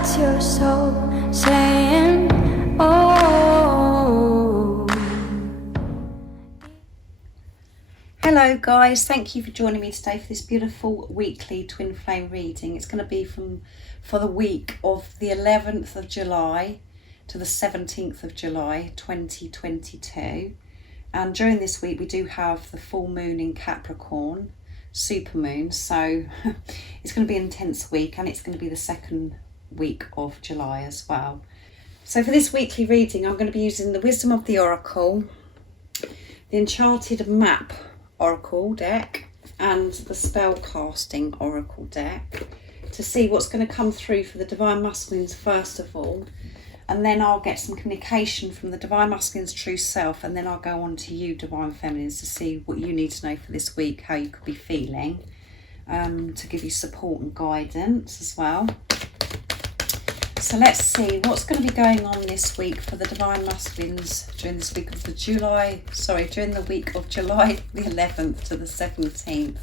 That's your soul saying, oh. Hello guys, thank you for joining me today for this beautiful weekly twin flame reading. It's going to be for the week of the 11th of July to the 17th of July 2022. And during this week we do have the full moon in Capricorn, supermoon, so it's going to be an intense week, and it's going to be the second week of July as well. So for this weekly reading I'm going to be using the Wisdom of the Oracle, the Enchanted Map Oracle deck, and the Spellcasting Oracle deck to see what's going to come through for the Divine Masculines first of all, and then I'll get some communication from the Divine Masculine's true self, and then I'll go on to you Divine Feminines to see what you need to know for this week, how you could be feeling, to give you support and guidance as well. So let's see what's going to be going on this week for the Divine Masculines during this week of during the week of July the 11th to the 17th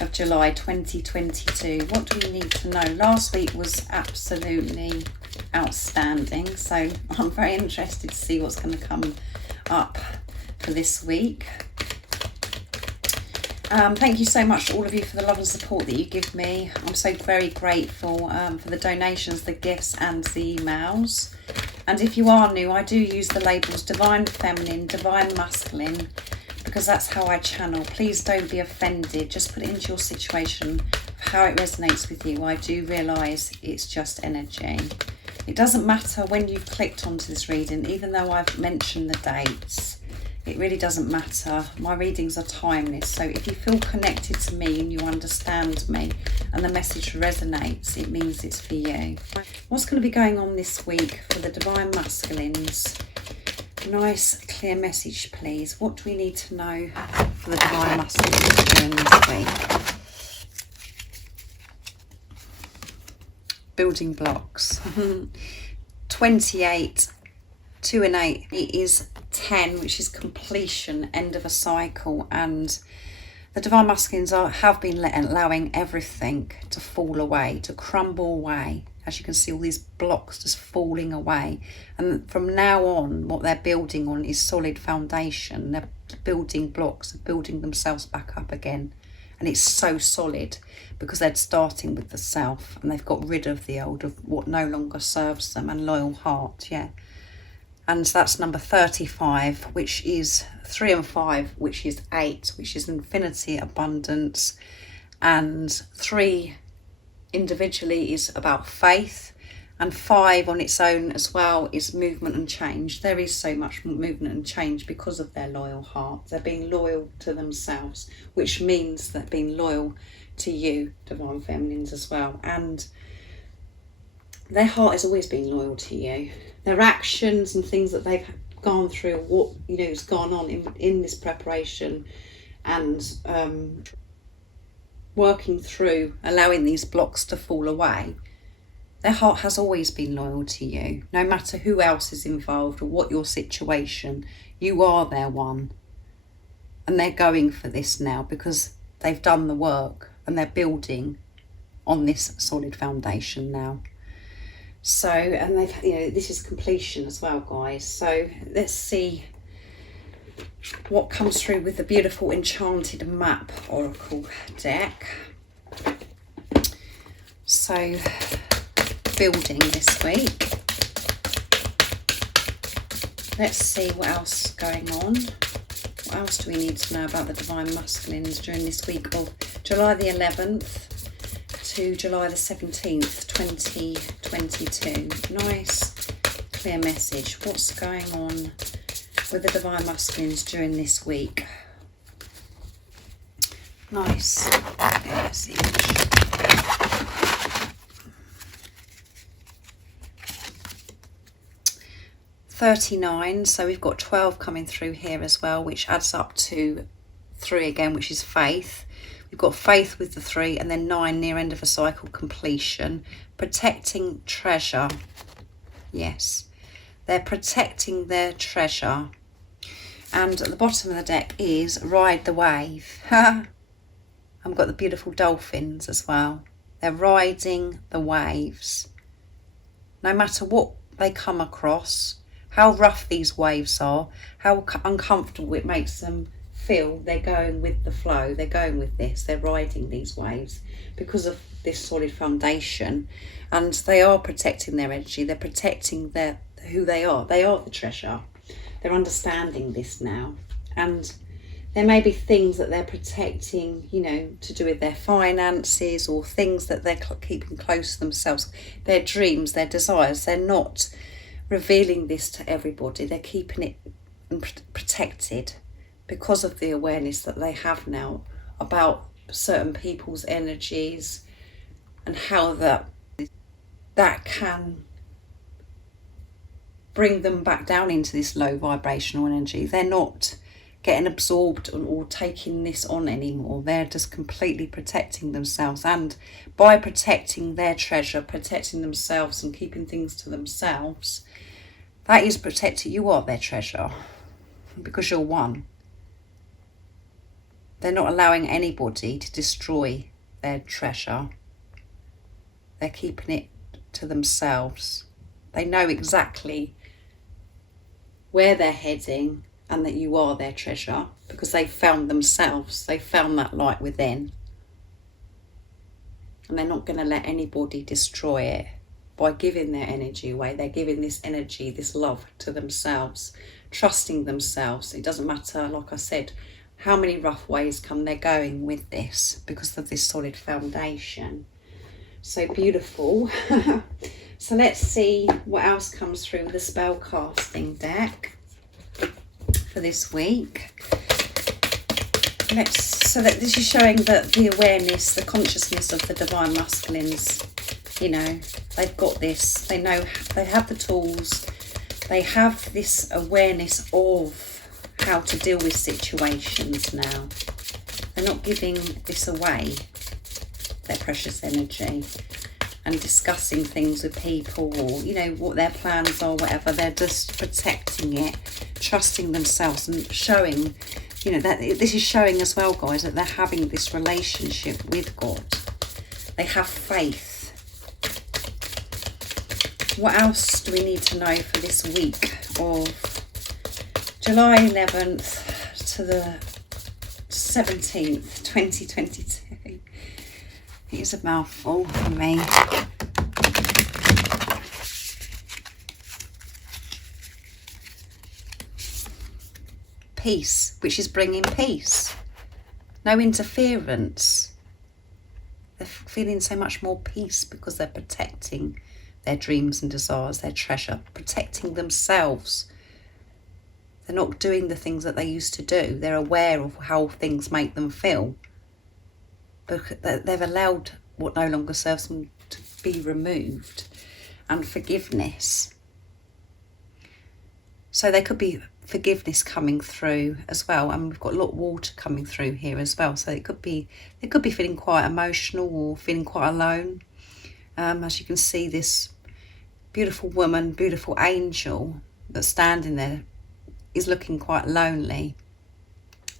of July 2022. What do we need to know? Last week was absolutely outstanding, so I'm very interested to see what's going to come up for this week. Thank you so much to all of you for the love and support that you give me. I'm so very grateful for the donations, the gifts and the emails. And if you are new, I do use the labels Divine Feminine, Divine Masculine, because that's how I channel. Please don't be offended. Just put it into your situation, how it resonates with you. I do realise it's just energy. It doesn't matter when you've clicked onto this reading, even though I've mentioned the dates. It really doesn't matter. My readings are timeless, so if you feel connected to me and you understand me and the message resonates, it means it's for you. What's going to be going on this week for the Divine Masculines? Nice clear message please. What do we need to know for the Divine Masculines during this week? Building blocks. 28, 2 and 8, it is 10, which is completion, end of a cycle, and the Divine Masculines have been allowing everything to fall away, to crumble away. As you can see, all these blocks just falling away, and from now on what they're building on is solid foundation. They're building blocks, building themselves back up again, and it's so solid because they're starting with the self, and they've got rid of the old, of what no longer serves them, and loyal heart. And that's number 35, which is 3 and 5, which is 8, which is infinity, abundance. And 3 individually is about faith, and 5 on its own as well is movement and change. There is so much movement and change because of their loyal heart. They're being loyal to themselves, which means they're being loyal to you, Divine Feminines, as well. And their heart has always been loyal to you. Their actions and things that they've gone through, what has gone on in this preparation, and working through allowing these blocks to fall away, their heart has always been loyal to you. No matter who else is involved or what your situation, you are their one, and they're going for this now because they've done the work and they're building on this solid foundation now. So, and they've, this is completion as well, guys. So let's see what comes through with the beautiful Enchanted Map Oracle deck. So, building this week. Let's see what else is going on. What else do we need to know about the Divine Masculines during this week of July the 11th to July the 17th, 2022. Nice clear message. What's going on with the Divine Masculines during this week? Nice message. $39, so we've got 12 coming through here as well, which adds up to 3 again, which is faith. We've got faith with the 3, and then 9, near end of a cycle, completion. Protecting treasure. Yes, they're protecting their treasure. And at the bottom of the deck is ride the wave. I've got the beautiful dolphins as well. They're riding the waves. no matter what they come across, how rough these waves are, how uncomfortable it makes them feel. They're going with the flow, they're going with this, they're riding these waves because of this solid foundation, and they are protecting their energy, they're protecting who they are the treasure. They're understanding this now, and there may be things that they're protecting, you know, to do with their finances or things that they're keeping close to themselves, their dreams, their desires. They're not revealing this to everybody. They're keeping it protected because of the awareness that they have now about certain people's energies and how that can bring them back down into this low vibrational energy. They're not getting absorbed or taking this on anymore. They're just completely protecting themselves, and by protecting their treasure, protecting themselves and keeping things to themselves, that is protected. You are their treasure because you're one. They're not allowing anybody to destroy their treasure. They're keeping it to themselves. They know exactly where they're heading and that you are their treasure because they found themselves. They found that light within. And they're not going to let anybody destroy it by giving their energy away. They're giving this energy, this love to themselves, trusting themselves. It doesn't matter, like I said, how many rough ways come, they're going with this because of this solid foundation. So beautiful. So let's see what else comes through the spell casting deck for this week. So that this is showing that the awareness, the consciousness of the divine masculines, you know, they've got this, they know, they have the tools, they have this awareness of how to deal with situations now. They're not giving this away, their precious energy, and discussing things with people, or, you know, what their plans are, whatever. They're just protecting it, trusting themselves, and showing, you know, that this is showing as well, guys, that they're having this relationship with God. They have faith. What else do we need to know for this week of July 11th to the 17th, 2022? It is a mouthful for me. Peace, which is bringing peace. No interference. They're feeling so much more peace because they're protecting their dreams and desires, their treasure, protecting themselves. They're not doing the things that they used to do. They're aware of how things make them feel. But they've allowed what no longer serves them to be removed, and forgiveness. So there could be forgiveness coming through as well, and we've got a lot of water coming through here as well. So they could be feeling quite emotional or feeling quite alone. As you can see, this beautiful woman, beautiful angel that's standing there is looking quite lonely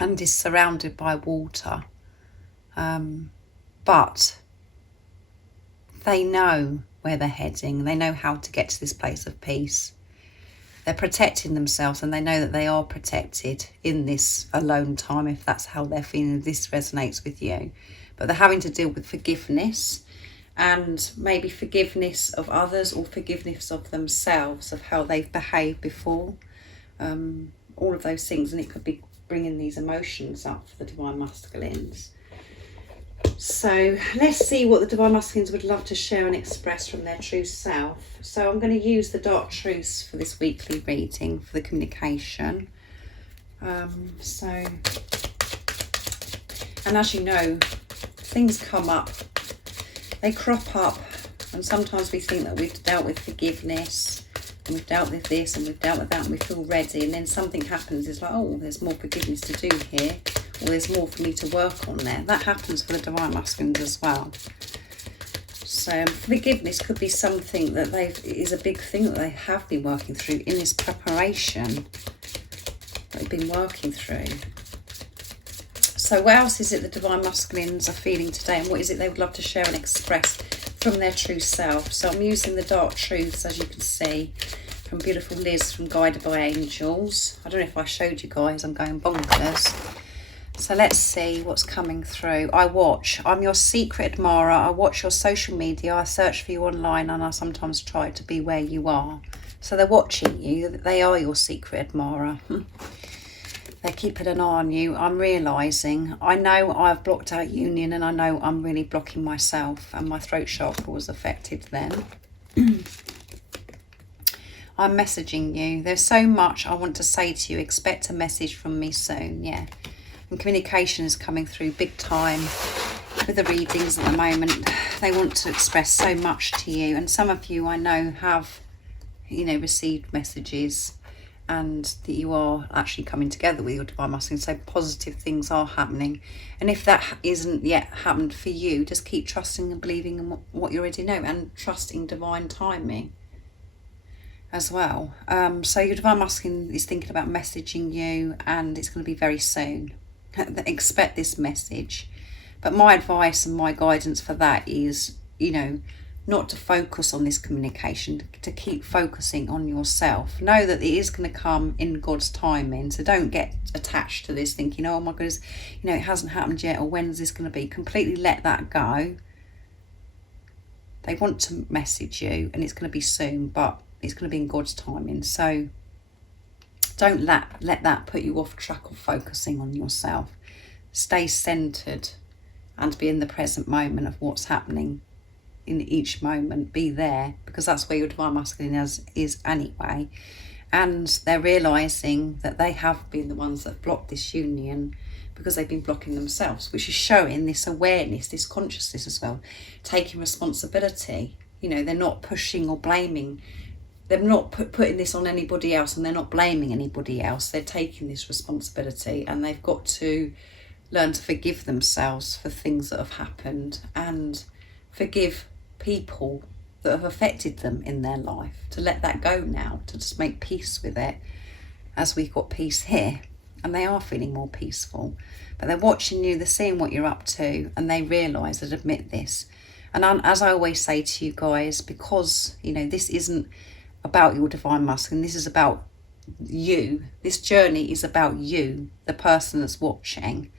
and is surrounded by water. But they know where they're heading. They know how to get to this place of peace. They're protecting themselves, and they know that they are protected in this alone time, if that's how they're feeling. This resonates with you. But they're having to deal with forgiveness, and maybe forgiveness of others or forgiveness of themselves, of how they've behaved before. All of those things, and it could be bringing these emotions up for the divine masculines. So let's see what the divine masculines would love to share and express from their true self. So I'm going to use the dark truths for this weekly reading for the communication. And as you know, things come up, they crop up, and sometimes we think that we've dealt with forgiveness and we've dealt with this and we've dealt with that and we feel ready, and then something happens. It's like, oh, there's more forgiveness to do here, or there's more for me to work on there. That happens for the divine masculines as well. So forgiveness could be something that is a big thing that they have been working through in this preparation that they've been working through. So what else is it the divine masculines are feeling today, and what is it they would love to share and express from their true self. So I'm using the dark truths, as you can see, from beautiful Liz from Guided by Angels. I don't know if I showed you guys, I'm going bonkers. So let's see what's coming through. I'm your secret admirer. I watch your social media. I search for you online, and I sometimes try to be where you are. So they're watching you. They are your secret admirer. They're keeping an eye on you. I'm realising. I know I've blocked out union, and I know I'm really blocking myself, and my throat chakra was affected then. I'm messaging you. There's so much I want to say to you. Expect a message from me soon. Yeah. And communication is coming through big time with the readings at the moment. They want to express so much to you. And some of you I know have, received messages, and that you are actually coming together with your divine masculine. So positive things are happening. And if that isn't yet happened for you, just keep trusting and believing in what you already know, and trusting divine timing as well. So your divine masculine is thinking about messaging you, and it's going to be very soon. Expect this message. But my advice and my guidance for that is, not to focus on this communication, to keep focusing on yourself. Know that it is going to come in God's timing. So don't get attached to this thinking, oh my goodness, it hasn't happened yet, or when's this going to be. Completely let that go. They want to message you, and it's going to be soon, but it's going to be in God's timing. So don't let that put you off track of focusing on yourself. Stay centered and be in the present moment of what's happening in each moment. Be there, because that's where your divine masculine is anyway. And they're realizing that they have been the ones that have blocked this union, because they've been blocking themselves, which is showing this awareness, this consciousness as well, taking responsibility. They're not pushing or blaming. They're not putting this on anybody else, and they're not blaming anybody else. They're taking this responsibility, and they've got to learn to forgive themselves for things that have happened, and forgive people that have affected them in their life, to let that go now, to just make peace with it, as we've got peace here. And they are feeling more peaceful. But they're watching you, they're seeing what you're up to, and they realise and admit this. And as I always say to you guys, because, this isn't about your divine masculine, this is about you. This journey is about you, the person that's watching.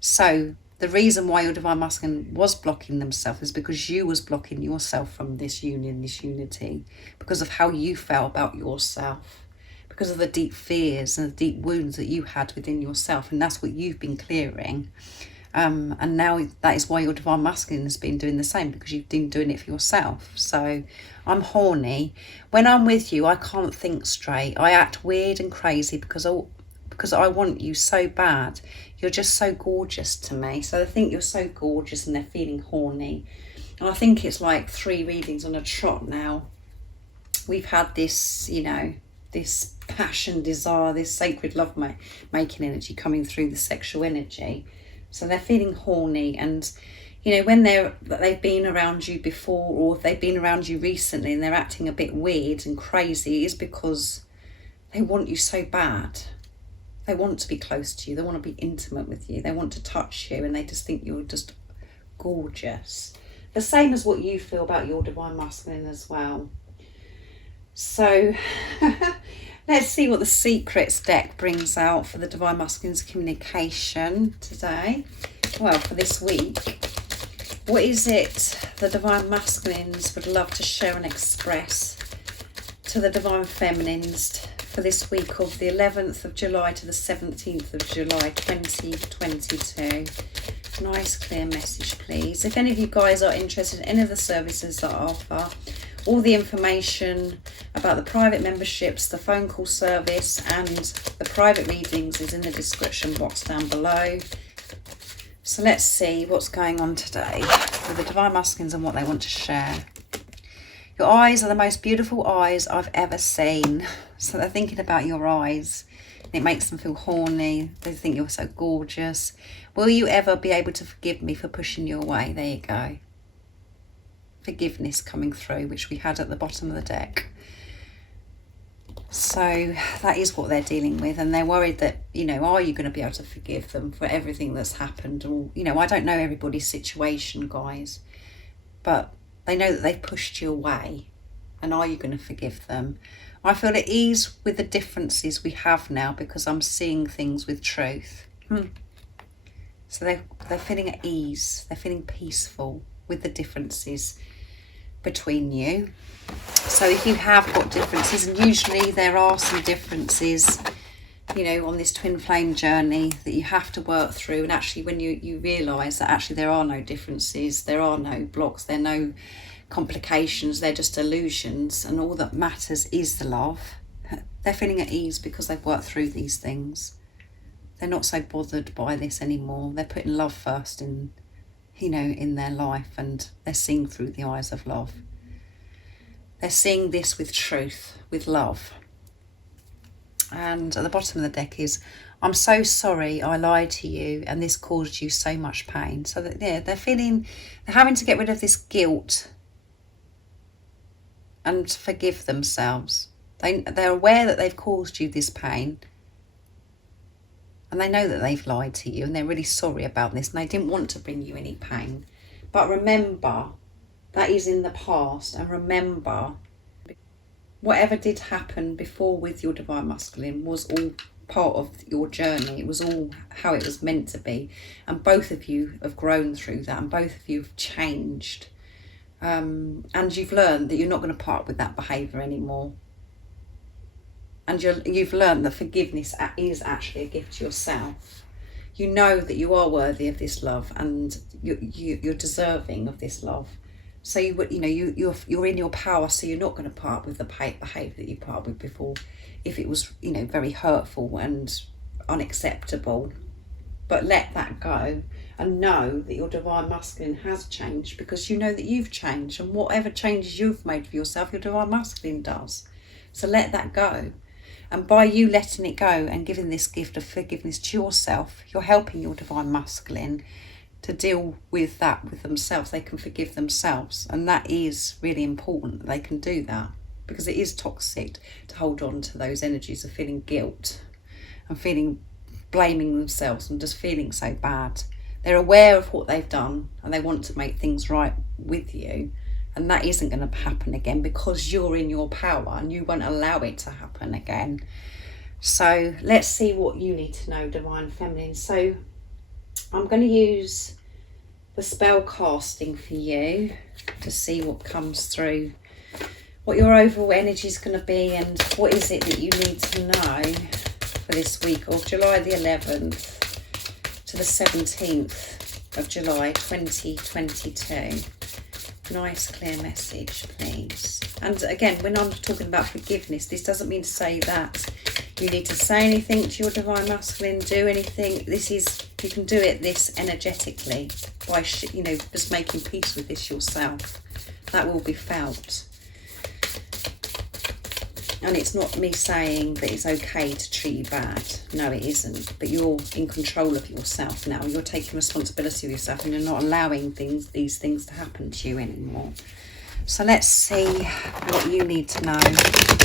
So the reason why your divine masculine was blocking themselves is because you was blocking yourself from this union, this unity, because of how you felt about yourself, because of the deep fears and the deep wounds that you had within yourself. And that's what you've been clearing. And now that is why your divine masculine has been doing the same, because you've been doing it for yourself. So I'm horny. When I'm with you, I can't think straight. I act weird and crazy because I want you so bad. You're just so gorgeous to me. So they think you're so gorgeous, and they're feeling horny. And I think it's like 3 readings on a trot now. We've had this, this passion, desire, this sacred love making energy coming through the sexual energy. So they're feeling horny, and when they've been around you before, or if they've been around you recently and they're acting a bit weird and crazy, is because they want you so bad. They want to be close to you. They want to be intimate with you. They want to touch you, and they just think you're just gorgeous. The same as what you feel about your divine masculine as well. So let's see what the Secrets deck brings out for the divine masculine's communication today. Well, for this week. What is it the divine masculines would love to share and express to the divine feminines for this week of the 11th of July to the 17th of July 2022? Nice clear message, please. If any of you guys are interested in any of the services that I offer, all the information about the private memberships, the phone call service and the private readings is in the description box down below. So let's see what's going on today with the divine masculines and what they want to share. Your eyes are the most beautiful eyes I've ever seen. So they're thinking about your eyes. It makes them feel horny. They think you're so gorgeous. Will you ever be able to forgive me for pushing you away? There you go. Forgiveness coming through, which we had at the bottom of the deck. So that is what they're dealing with, and they're worried that, are you going to be able to forgive them for everything that's happened? Or, I don't know everybody's situation, guys, but They know that they've pushed you away. And are you going to forgive them? I feel at ease with the differences we have now because I'm seeing things with truth. So they're feeling at ease. They're feeling peaceful with the differences between you. So if you have got differences, and usually there are some differences, you know, on this twin flame journey that you have to work through. And actually when you realise that actually there are no differences, there are no blocks, there are no complications, they're just illusions, and all that matters is the love. They're feeling at ease because they've worked through these things. They're not so bothered by this anymore. They're putting love first in, you know, in their life, and they're seeing through the eyes of love. They're seeing this with truth, with love. And at the bottom of the deck is, I'm so sorry I lied to you and this caused you so much pain. So that, yeah, they're having to get rid of this guilt and forgive themselves. They're aware that they've caused you this pain, and they know that they've lied to you, and they're really sorry about this, and they didn't want to bring you any pain. But remember, that is in the past, and remember, whatever did happen before with your divine masculine was all part of your journey. It was all how it was meant to be, and both of you have grown through that, and both of you have changed. And you've learned that you're not going to part with that behaviour anymore. And you've learned that forgiveness is actually a gift to yourself. You know that you are worthy of this love, and you're deserving of this love. So you're in your power. So you're not going to part with the behaviour that you parted with before, if it was, you know, very hurtful and unacceptable. But let that go. And know that your divine masculine has changed, because you know that you've changed, and whatever changes you've made for yourself, your divine masculine does. So let that go. And by you letting it go and giving this gift of forgiveness to yourself, you're helping your divine masculine to deal with that with themselves. They can forgive themselves. And that is really important that they can do that, because it is toxic to hold on to those energies of feeling guilt and blaming themselves and just feeling so bad. They're aware of what they've done and they want to make things right with you, and that isn't going to happen again because you're in your power and you won't allow it to happen again. So let's see what you need to know, divine feminine. So I'm going to use the spell casting for you to see what comes through, what your overall energy is going to be, and what is it that you need to know for this week of July the 11th to the 17th of July 2022. Nice clear message, please. And again, when I'm talking about forgiveness, this doesn't mean to say that you need to say anything to your divine masculine, do anything. This is, you can do it this energetically by just making peace with this yourself. That will be felt. And it's not me saying that it's okay to treat you bad. No, it isn't. But you're in control of yourself now. You're taking responsibility of yourself, and you're not allowing these things to happen to you anymore. So let's see what you need to know,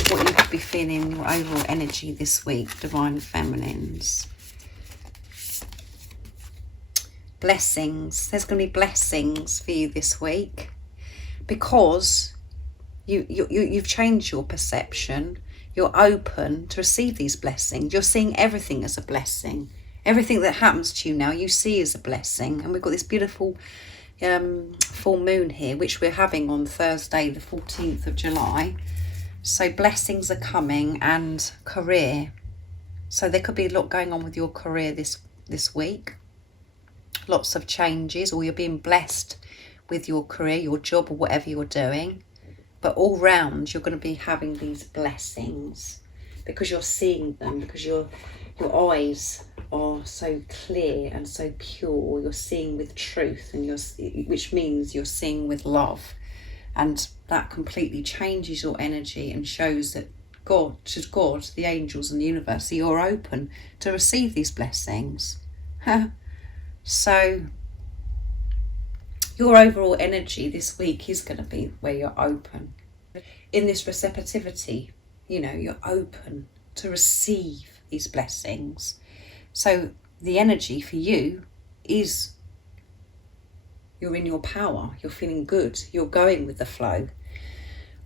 what you could be feeling, your overall energy this week, divine feminines. Blessings. There's going to be blessings for you this week, because you've changed your perception. You're open to receive these blessings. You're seeing everything as a blessing. Everything that happens to you now, you see as a blessing. And we've got this beautiful full moon here, which we're having on Thursday, the 14th of July. So blessings are coming, and career. So there could be a lot going on with your career this week. Lots of changes, or you're being blessed with your career, your job, or whatever you're doing. But all round, you're going to be having these blessings because you're seeing them, because your eyes are so clear and so pure. You're seeing with truth, and which means you're seeing with love, and that completely changes your energy and shows that God, the angels, and the universe, so you're open to receive these blessings. So your overall energy this week is going to be where you're open. In this receptivity, you're open to receive these blessings. So the energy for you is You're in your power. You're feeling good. You're going with the flow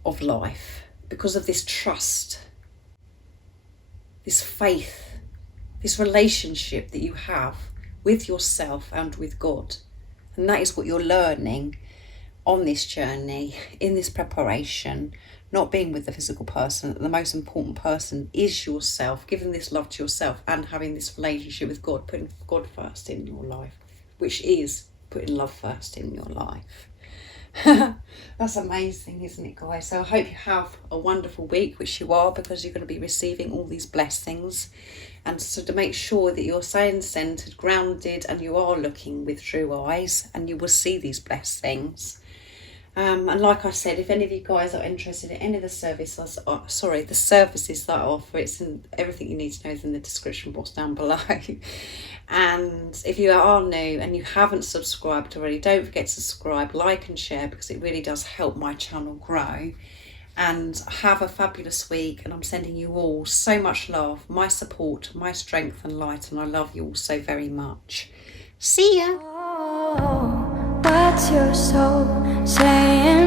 of life because of this trust, this faith, this relationship that you have with yourself and with God. And that is what you're learning on this journey, in this preparation, not being with the physical person. The most important person is yourself, giving this love to yourself and having this relationship with God, putting God first in your life, which is putting love first in your life. That's amazing, isn't it, guys? So I hope you have a wonderful week, which you are, because you're going to be receiving all these blessings. And so to make sure that you're staying centered, grounded, and you are looking with true eyes, and you will see these blessings. And like I said, if any of you guys are interested in any of the services, the services that I offer, it's in everything you need to know is in the description box down below. And if you are new and you haven't subscribed already, don't forget to subscribe, like and share, because it really does help my channel grow. And have a fabulous week, and I'm sending you all so much love, my support, my strength and light, and I love you all so very much. See ya! Oh, what's your soul saying?